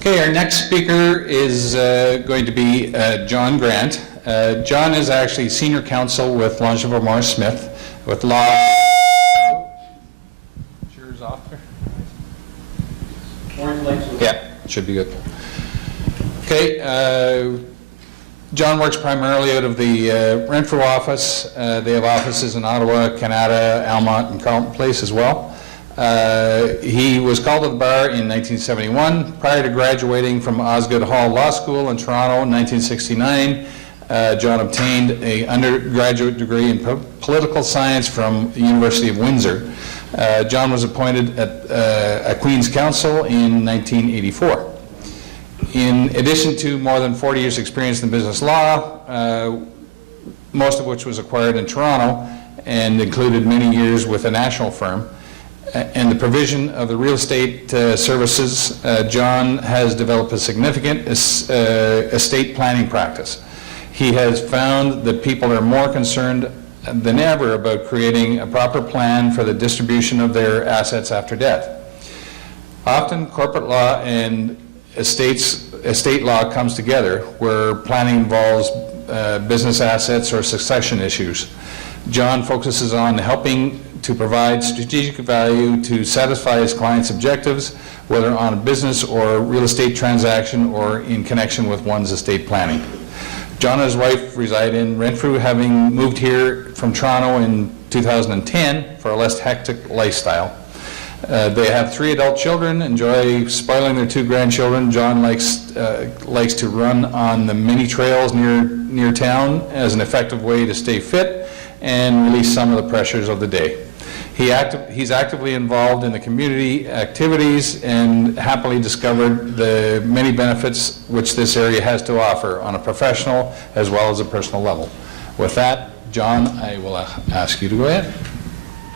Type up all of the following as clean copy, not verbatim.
Okay, our next speaker is going to be John Grant. John is actually senior counsel with Langevin Morris Smith with law. Cheers off there. Yeah, should be good. Okay, John works primarily out of the Renfrew office. They have offices in Ottawa, Canada, Almont, and Carleton Place as well. He was called to the bar in 1971. Prior to graduating from Osgoode Hall Law School in Toronto in 1969, John obtained an undergraduate degree in political science from the University of Windsor. John was appointed at Queen's Counsel in 1984. In addition to more than 40 years experience in business law, most of which was acquired in Toronto and included many years with a national firm, and the provision of the real estate services, John has developed a significant estate planning practice. He has found that people are more concerned than ever about creating a proper plan for the distribution of their assets after death. Often corporate law and estate law comes together where planning involves business assets or succession issues. John focuses on helping to provide strategic value to satisfy his clients' objectives, whether on a business or real estate transaction or in connection with one's estate planning. John and his wife reside in Renfrew, having moved here from Toronto in 2010 for a less hectic lifestyle. They have 3 adult children, enjoy spoiling their 2 grandchildren. John likes to run on the mini trails near town as an effective way to stay fit and release some of the pressures of the day. He's actively involved in the community activities and happily discovered the many benefits which this area has to offer on a professional as well as a personal level. With that, John, I will ask you to go ahead.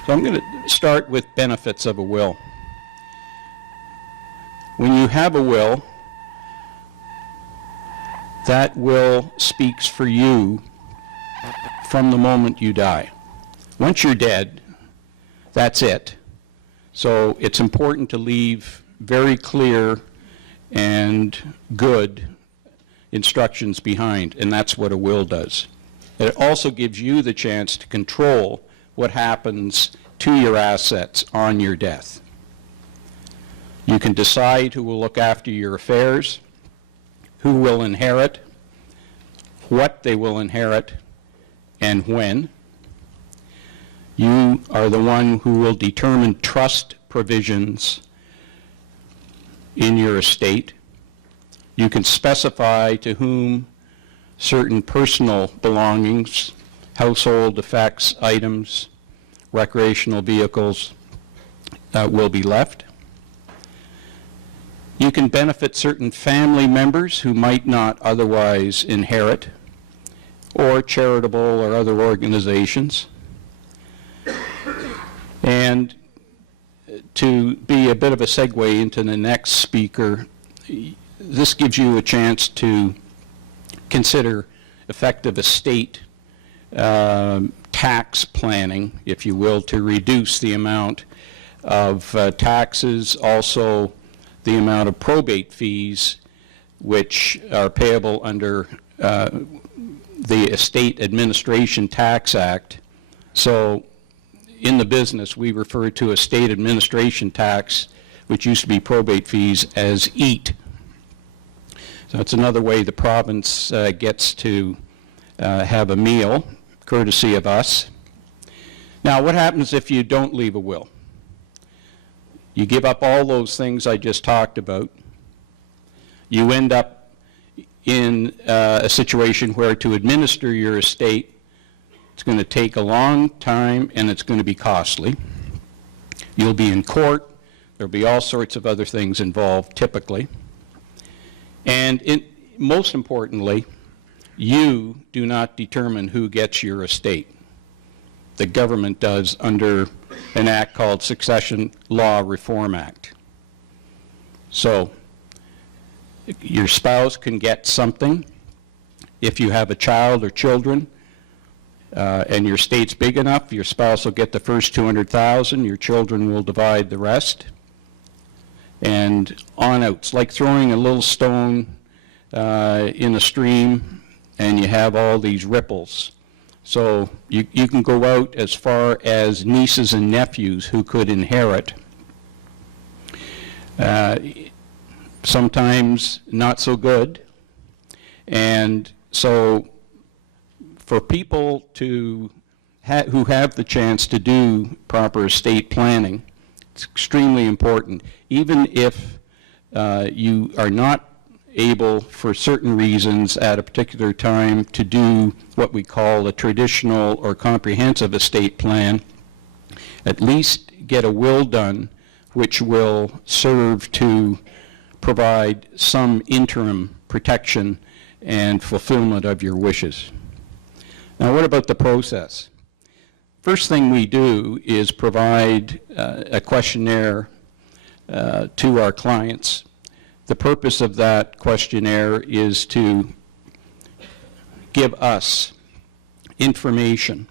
So I'm going to start with benefits of a will. When you have a will, that will speaks for you from the moment you die. Once you're dead, that's it. So it's important to leave very clear and good instructions behind, and that's what a will does. It also gives you the chance to control what happens to your assets on your death. You can decide who will look after your affairs, who will inherit, what they will inherit, and when. You are the one who will determine trust provisions in your estate. You can specify to whom certain personal belongings, household effects, items, recreational vehicles will be left. You can benefit certain family members who might not otherwise inherit, or charitable or other organizations. And to be a bit of a segue into the next speaker, this gives you a chance to consider effective estate tax planning, if you will, to reduce the amount of taxes, also the amount of probate fees which are payable under the Estate Administration Tax Act. So in the business, we refer to estate administration tax, which used to be probate fees, as EAT. So it's another way the province gets to have a meal, courtesy of us. Now, what happens if you don't leave a will? You give up all those things I just talked about. You end up in a situation where to administer your estate, it's going to take a long time and it's going to be costly. You'll be in court. There'll be all sorts of other things involved, typically. And most importantly, you do not determine who gets your estate. The government does under an act called Succession Law Reform Act. So your spouse can get something. If you have a child or children, and your estate's big enough, your spouse will get the first $200,000, your children will divide the rest. and on-outs, like throwing a little stone in a stream and you have all these ripples. So you can go out as far as nieces and nephews who could inherit. Sometimes not so good. And so for people to who have the chance to do proper estate planning, it's extremely important. Even if you are not able, for certain reasons, at a particular time to do what we call a traditional or comprehensive estate plan, at least get a will done which will serve to provide some interim protection and fulfillment of your wishes. Now, what about the process? First thing we do is provide a questionnaire to our clients. The purpose of that questionnaire is to give us information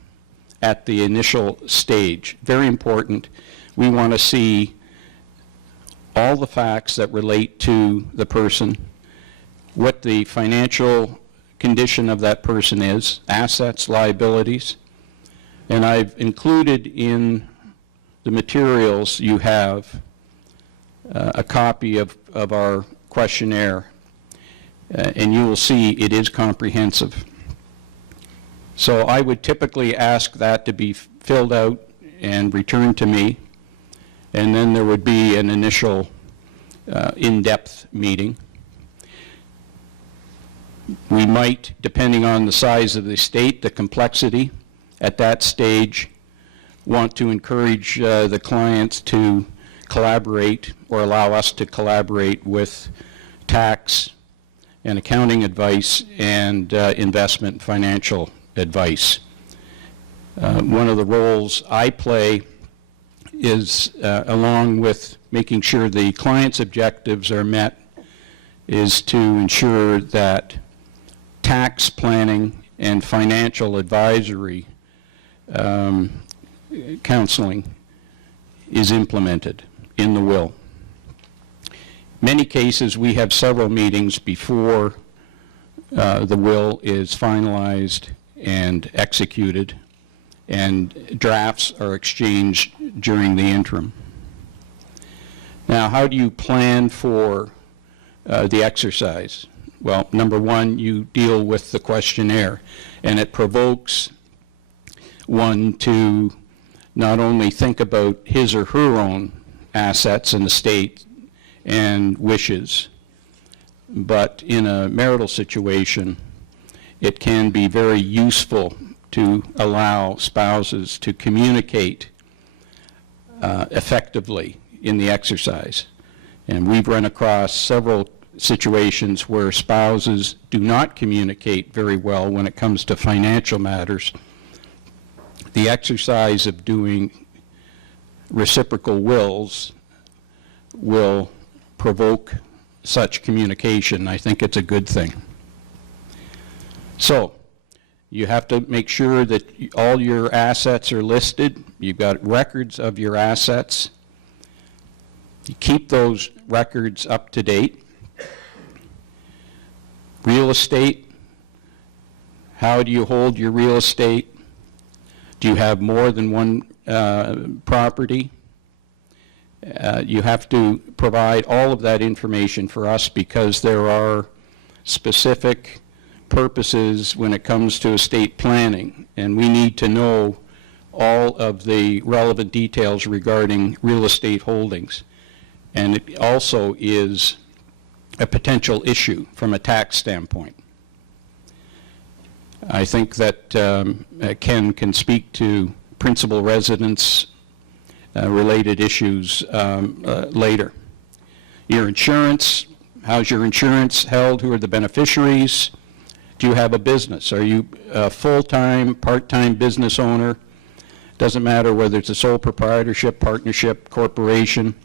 at the initial stage. Very important. We want to see all the facts that relate to the person, what the financial condition of that person is, assets, liabilities. And I've included in the materials you have a copy of our questionnaire, and you will see it is comprehensive. So I would typically ask that to be filled out and returned to me, and then there would be an initial in-depth meeting. We might, depending on the size of the estate, the complexity, at that stage, want to encourage the clients to collaborate or allow us to collaborate with tax and accounting advice and investment and financial advice. One of the roles I play is, along with making sure the client's objectives are met, is to ensure that tax planning and financial advisory counseling is implemented in the will. Many cases we have several meetings before the will is finalized and executed, and drafts are exchanged during the interim. Now, how do you plan for the exercise? Well, number one, you deal with the questionnaire, and it provokes one to not only think about his or her own assets and estate and wishes, but in a marital situation, it can be very useful to allow spouses to communicate effectively in the exercise. And we've run across several situations where spouses do not communicate very well when it comes to financial matters. The exercise of doing reciprocal wills will provoke such communication. I think it's a good thing. So, you have to make sure that all your assets are listed. You've got records of your assets. You keep those records up to date. Real estate. How do you hold your real estate? Do you have more than one property? You have to provide all of that information for us because there are specific purposes when it comes to estate planning, and we need to know all of the relevant details regarding real estate holdings. And it also is a potential issue from a tax standpoint. I think that Ken can speak to principal residence related issues later. Your insurance, how's your insurance held? Who are the beneficiaries? Do you have a business? Are you a full-time, part-time business owner? Doesn't matter whether it's a sole proprietorship, partnership, corporation.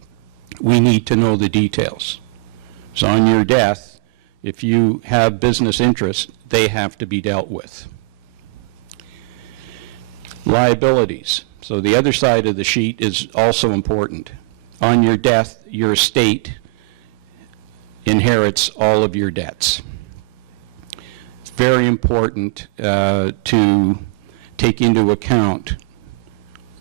We need to know the details. So on your death, if you have business interests, they have to be dealt with. Liabilities. So the other side of the sheet is also important. On your death, your estate inherits all of your debts. It's very important to take into account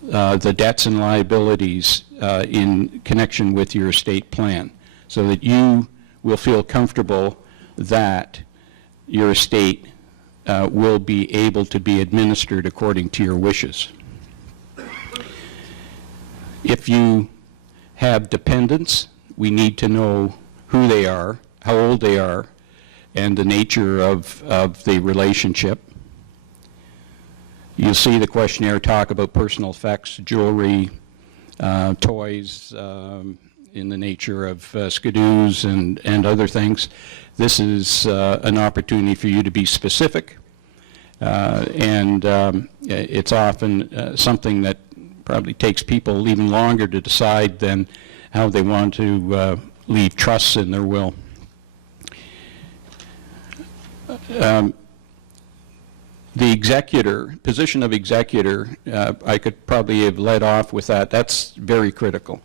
the debts and liabilities in connection with your estate plan, so that you will feel comfortable that your estate will be able to be administered according to your wishes. If you have dependents, we need to know who they are, how old they are, and the nature of the relationship. You'll see the questionnaire talk about personal effects, jewelry, toys in the nature of skidoos and other things. This is an opportunity for you to be specific, and it's often something that probably takes people even longer to decide than how they want to leave trusts in their will. The executor, position of executor, I could probably have led off with that. That's very critical.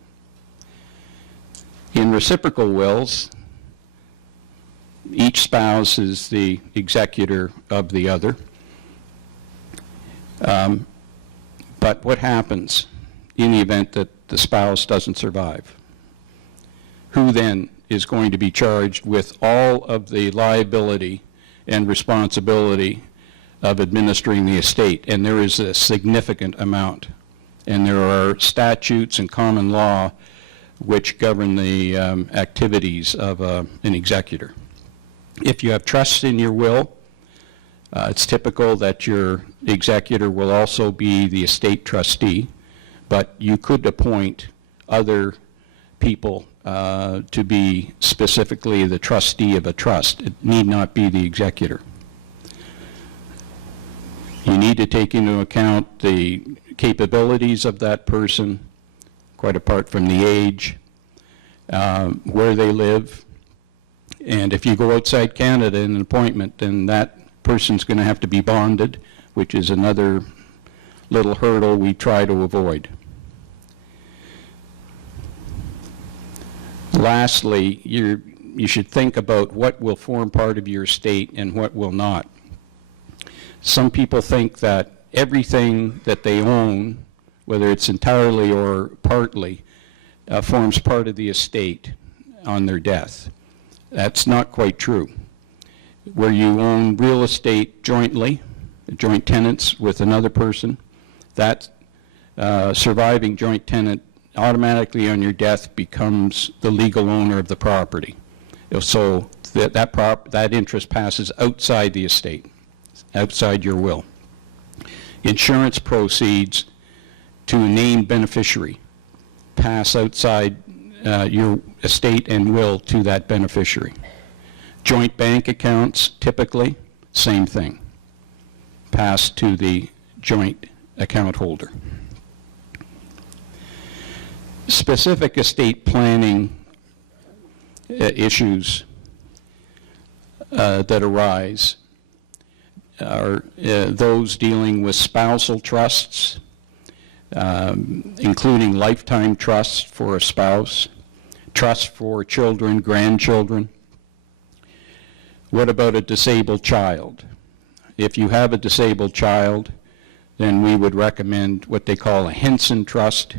In reciprocal wills, each spouse is the executor of the other. But what happens in the event that the spouse doesn't survive? Who then is going to be charged with all of the liability and responsibility of administering the estate? And there is a significant amount. And there are statutes and common law which govern the activities of an executor. If you have trusts in your will, it's typical that your executor will also be the estate trustee, but you could appoint other people to be specifically the trustee of a trust. It need not be the executor. You need to take into account the capabilities of that person, quite apart from the age, where they live. And if you go outside Canada in an appointment, then that person's going to have to be bonded, which is another little hurdle we try to avoid. Lastly, you should think about what will form part of your estate and what will not. Some people think that everything that they own, whether it's entirely or partly, forms part of the estate on their death. That's not quite true. Where you own real estate jointly, joint tenants with another person, that surviving joint tenant automatically on your death becomes the legal owner of the property. So that interest passes outside the estate, outside your will. Insurance proceeds to a named beneficiary pass outside your estate and will to that beneficiary. Joint bank accounts, typically, same thing, pass to the joint account holder. Specific estate planning issues that arise are those dealing with spousal trusts, including lifetime trusts for a spouse, trusts for children, grandchildren. What about a disabled child? If you have a disabled child, then we would recommend what they call a Henson trust,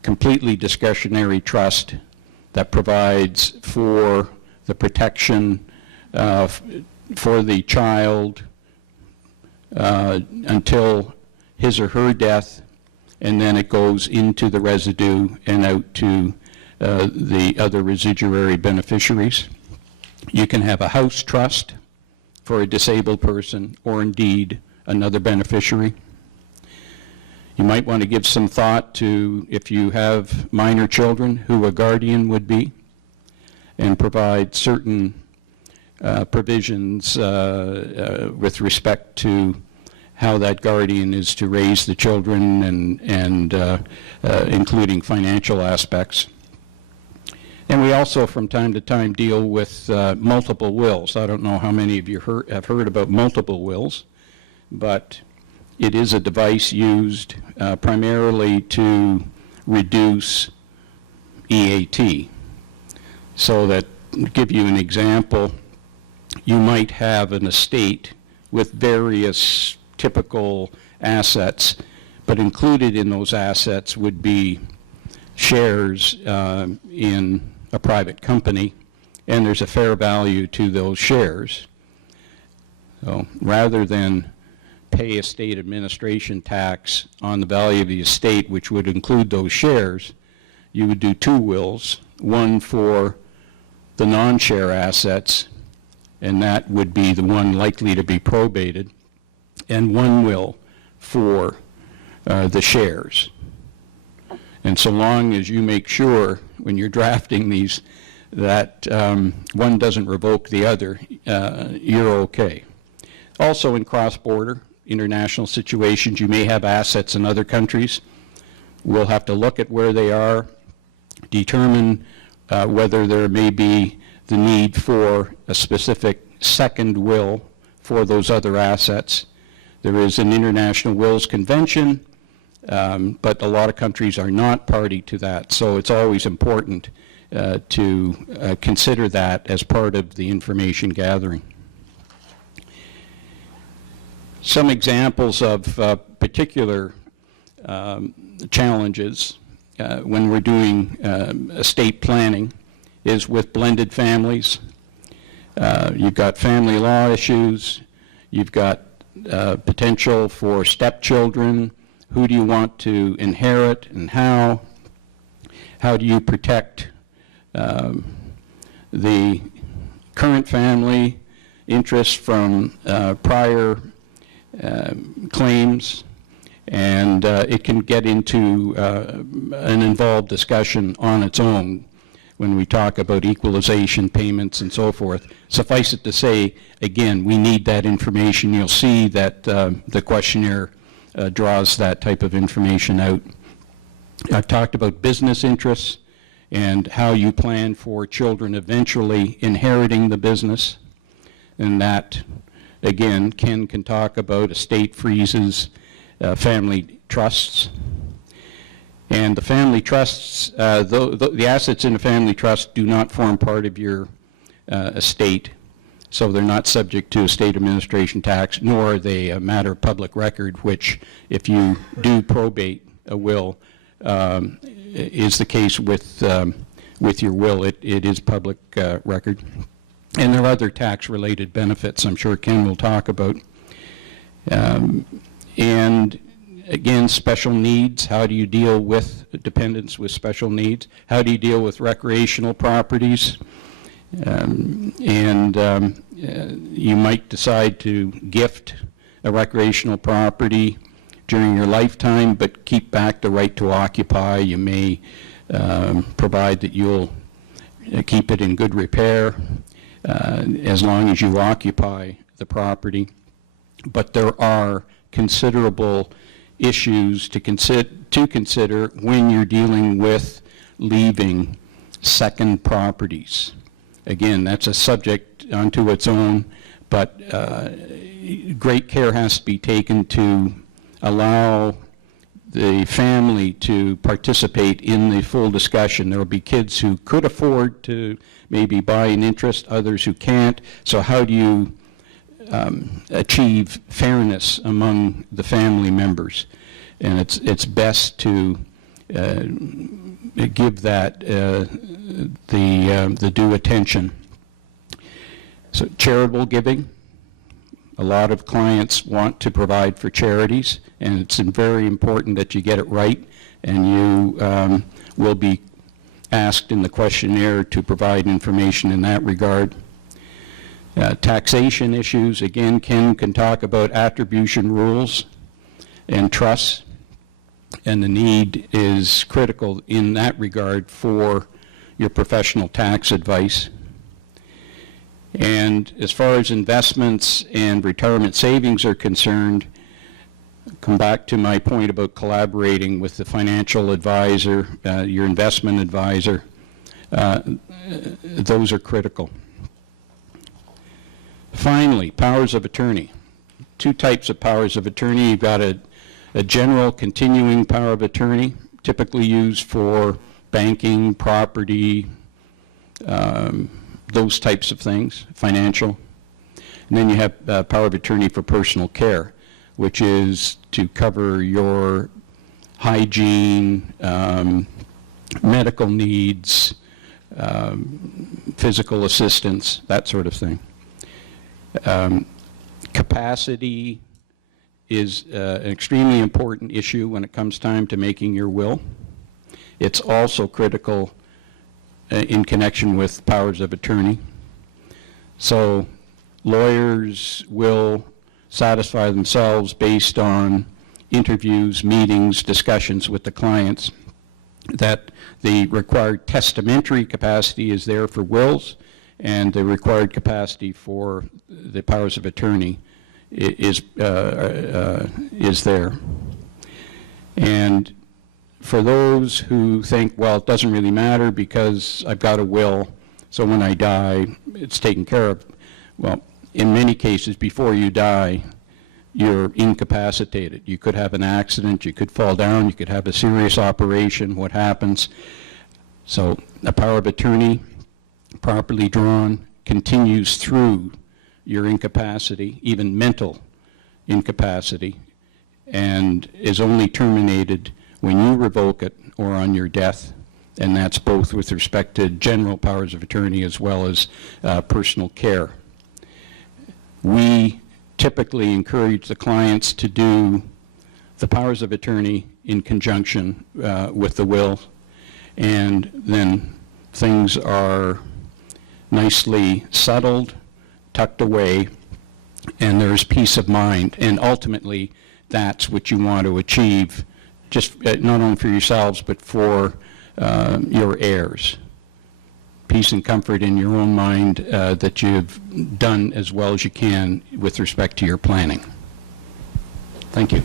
completely discretionary trust that provides for the protection for the child until his or her death, and then it goes into the residue and out to the other residuary beneficiaries. You can have a house trust for a disabled person, or indeed another beneficiary. You might want to give some thought to, if you have minor children, who a guardian would be, and provide certain provisions with respect to how that guardian is to raise the children, and including financial aspects. And we also, from time to time, deal with multiple wills. I don't know how many of you have heard about multiple wills, but it is a device used primarily to reduce EAT. So that, to give you an example, you might have an estate with various typical assets, but included in those assets would be shares in a private company, and there's a fair value to those shares. So rather than pay estate administration tax on the value of the estate, which would include those shares, you would do two wills, one for the non-share assets, and that would be the one likely to be probated, and one will for the shares. And so long as you make sure when you're drafting these that one doesn't revoke the other, you're okay. Also in cross-border international situations, you may have assets in other countries. We'll have to look at where they are, determine whether there may be the need for a specific second will for those other assets. There is an International Wills Convention, but a lot of countries are not party to that, so it's always important to consider that as part of the information gathering. Some examples of particular challenges when we're doing estate planning is with blended families. You've got family law issues, you've got potential for stepchildren. Who do you want to inherit and how? How do you protect the current family interest from prior claims? And it can get into an involved discussion on its own when we talk about equalization payments and so forth. Suffice it to say, again, we need that information. You'll see that the questionnaire draws that type of information out. I've talked about business interests and how you plan for children eventually inheriting the business. And that, again, Ken can talk about estate freezes, family trusts. And the family trusts, the assets in a family trust do not form part of your estate, so they're not subject to estate administration tax, nor are they a matter of public record, which, if you do probate a will, is the case with your will. It is public record. And there are other tax-related benefits I'm sure Ken will talk about. And again, special needs. How do you deal with dependents with special needs? How do you deal with recreational properties? You might decide to gift a recreational property during your lifetime, but keep back the right to occupy. You may provide that you'll keep it in good repair as long as you occupy the property. But there are considerable issues to consider when you're dealing with leaving second properties. Again, that's a subject unto its own, but great care has to be taken to allow the family to participate in the full discussion. There will be kids who could afford to maybe buy an interest, others who can't. So how do you achieve fairness among the family members? And it's best to give that the due attention. So charitable giving. A lot of clients want to provide for charities, and it's very important that you get it right, and you will be asked in the questionnaire to provide information in that regard. Taxation issues, again, Ken can talk about attribution rules and trusts, and the need is critical in that regard for your professional tax advice. And as far as investments and retirement savings are concerned, come back to my point about collaborating with the financial advisor, your investment advisor. Those are critical. Finally, powers of attorney. Two types of powers of attorney. You've got a general continuing power of attorney, typically used for banking, property, those types of things, financial. And then you have power of attorney for personal care, which is to cover your hygiene, medical needs, physical assistance, that sort of thing. Capacity is an extremely important issue when it comes time to making your will. It's also critical in connection with powers of attorney. So lawyers will satisfy themselves based on interviews, meetings, discussions with the clients that the required testamentary capacity is there for wills, and the required capacity for the powers of attorney is there. And for those who think, well, it doesn't really matter because I've got a will, so when I die, it's taken care of. Well, in many cases, before you die, you're incapacitated. You could have an accident, you could fall down, you could have a serious operation, what happens? So a power of attorney, properly drawn, continues through your incapacity, even mental incapacity, and is only terminated when you revoke it or on your death, and that's both with respect to general powers of attorney as well as personal care. We typically encourage the clients to do the powers of attorney in conjunction with the will, and then things are nicely settled, tucked away, and there's peace of mind. And ultimately, that's what you want to achieve, just not only for yourselves, but for your heirs. Peace and comfort in your own mind that you've done as well as you can with respect to your planning. Thank you.